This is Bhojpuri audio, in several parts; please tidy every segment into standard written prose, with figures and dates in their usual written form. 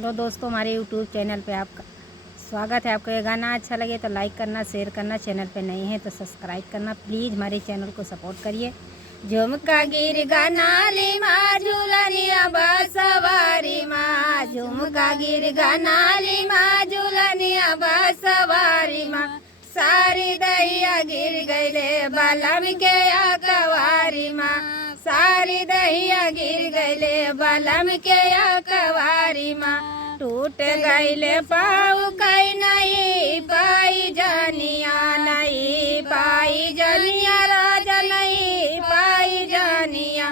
हेलो दोस्तों, हमारे यूट्यूब चैनल पे आपका स्वागत है। आपको ये गाना अच्छा लगे तो लाइक करना, शेयर करना, चैनल पे नए हैं तो सब्सक्राइब करना। प्लीज़ हमारे चैनल को सपोर्ट करिए। झुमका गिर गाना ली माँ झूलनिया बसवारी माँ, झुमका गिर गाना ली माँ झूलनिया बसवारी माँ। सारी दहिया गिर गईले बालम के अकवारी माँ, सारी दहिया गिर गईले बालम के अकवारी माँ। टूट गईले पाऊ कई नहीं पाई जनिया, नहीं पाई जनिया राजा नहीं पाई जनिया।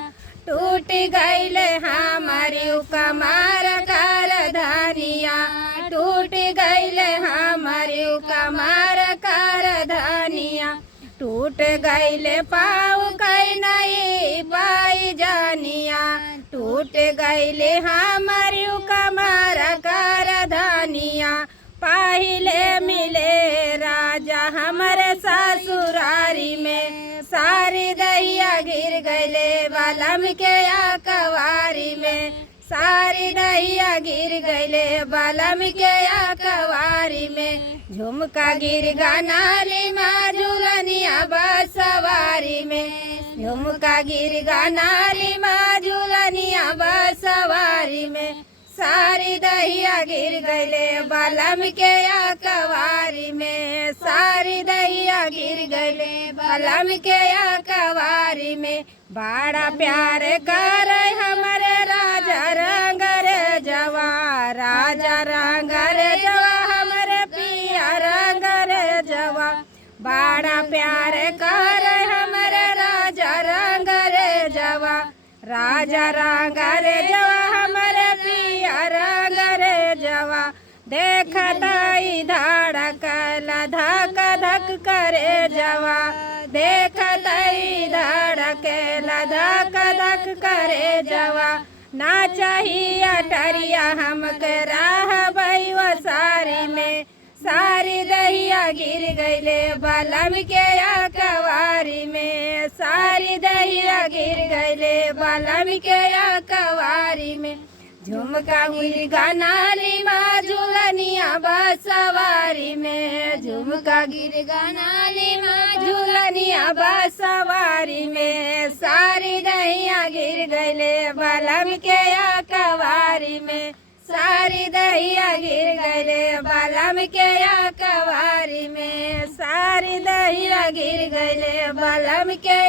टूट गईले हमारी कमार कर धनिया, टूट गईले हमारी कमार कर धनिया। टूट गईले पाऊ कई नहीं पाई जनिया, टूट गईले हमारी कमार कर धनिया। पहिले मिले राजा हमारे ससुरारी में, सारी दहिया गिर गईले बालम के अकवारी में, सारी दहिया गिर गईले बालम के अकवारी में। झुमका गिर गाना ली माँ झूलनिया बसवारी में, झुमका गिर गाना ली माँ झूलनिया बसवारी में। सारी दहिया गिर गईले बालम के अकवारी में, सारी दहिया गिर गईले बालम के अकवारी में। बड़ा प्यार कर हमारे राजा रंग रे जवा, राजा रंग रे जवा हमारे पिया रंग रे जवा। बड़ा प्यार कर हमारे राजा रंग रे जवा, राजा रंग रे जवा हमारे पिया रंग रे जवा। देखत धड़कल धक धक करे जवा, देखत धड़कल धक धक करे जवा। ना चाहिए अटरिया हमके राह बैवा सारी में, सारी दहिया गिर गईले बालम के अकवारी में, सारी दहिया गिर गईले बालम के अकवारी में। झुमका गिर गाना ली माँ झूलनिया बसवारी में, झुमका गिर गाना ली माँ झूलनिया बसवारी में। सारी दहिया गिर गईले बालम के अकवारी में, सारी दहिया गिर गईले बालम के अकवारी में, सारी दहिया गिर गईले बालम के